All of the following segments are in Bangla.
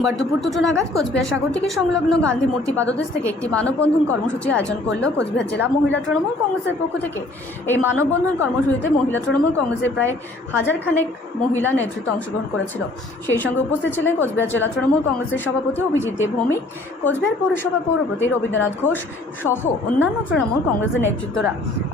সোমবার দুপুর দুটো নাগাদ কোচবিহার সাগর থেকে সংলগ্ন গান্ধী মূর্তি পাদদেশ থেকে একটি মানববন্ধন কর্মসূচি আয়োজন করল কোচবিহার জেলা মহিলা তৃণমূল কংগ্রেসের পক্ষ থেকে। এই মানববন্ধন কর্মসূচিতে মহিলা তৃণমূল কংগ্রেসের প্রায় হাজার খানেক মহিলা নেতৃত্ব অংশগ্রহণ করেছিল। সেই সঙ্গে উপস্থিত ছিলেন কোচবিহার জেলা তৃণমূল কংগ্রেসের সভাপতি অভিজিৎ দেব ভৌমিক, কোচবিহার পৌরসভা পৌরপতি রবীন্দ্রনাথ ঘোষ সহ অন্যান্য তৃণমূল কংগ্রেসের নেতৃত্বরা।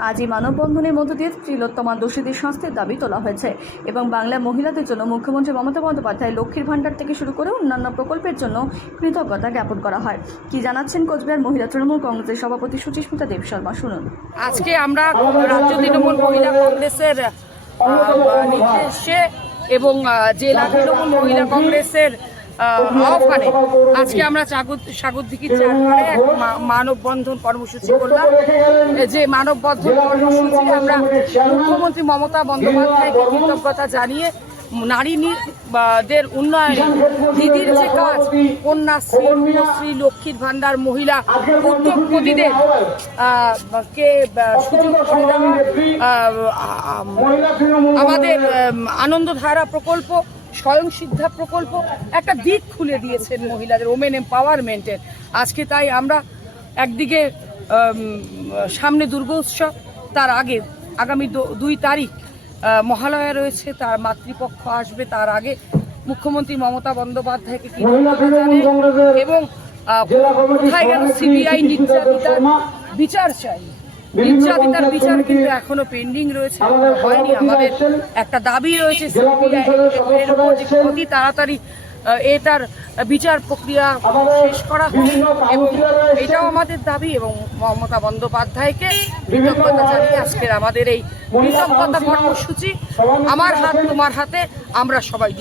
আজ এই মানববন্ধনের মধ্য দিয়ে তিলোত্তমা দোষীদের শাস্তির দাবি তোলা হয়েছে এবং বাংলা মহিলাদের জন্য মুখ্যমন্ত্রী মমতা বন্দ্যোপাধ্যায় লক্ষ্মীর ভাণ্ডার থেকে শুরু করে অন্যান্য প্রকল্পের জন্য কৃতজ্ঞতা জ্ঞাপন করা হয়। কি জানাচ্ছেন কোচবিহার মহিলা তৃণমূল কংগ্রেসের সভাপতি সুচিস্মিতা দেব শর্মা শুনুন। আজকে আমরা রাজ্য তৃণমূল মহিলা কংগ্রেসের নির্দেশে এবং জেলা তৃণমূল মহিলা কংগ্রেসের আহ, আহ্বানে আজকে আমরা সাগরদিঘির চারপাড়ে এক মানববন্ধন কর্মসূচি করলাম। যে মানববন্ধন কর্মসূচি আমরা মুখ্যমন্ত্রী মমতা বন্দ্যোপাধ্যায়কে কৃতজ্ঞতা জানিয়ে নারী দের উন্নয়নে দিদির যে কাজ, কন্যাশ্রী রূপশ্রী লক্ষ্মীর ভাণ্ডার, মহিলা উদ্যোগপতিদের কে সুযোগ আমাদের আনন্দধারা প্রকল্প, স্বয়ং সিদ্ধা প্রকল্প, একটা দিক খুলে দিয়েছেন মহিলাদের ওমেন এম্পাওয়ারমেন্টের আজকে তাই আমরা একদিকে সামনে দুর্গোৎসব, তার আগে আগামী দুই তারিখ মহালয়া রয়েছে তার মাতৃপক্ষ আসবে তার আগে মুখ্যমন্ত্রী মমতা বন্দ্যোপাধ্যায়কে এবং আহ, কোথায় গেল সিবিআই নির্যাতিতার বিচার চাই। নির্যাতিতার বিচার কিন্তু এখনও পেন্ডিং রয়েছে হয়নি। আমাদের একটা দাবি রয়েছে সিবিআই তাড়াতাড়ি এটার বিচার প্রক্রিয়া শেষ করা হোক। এবং এটাও আমাদের দাবি এবং মমতা বন্দ্যোপাধ্যায়কে কৃতজ্ঞতা জানিয়ে আজকের আমাদের এই কৃতজ্ঞতা কর্মসূচি আমার হাত তোমার হাতে আমরা সবাই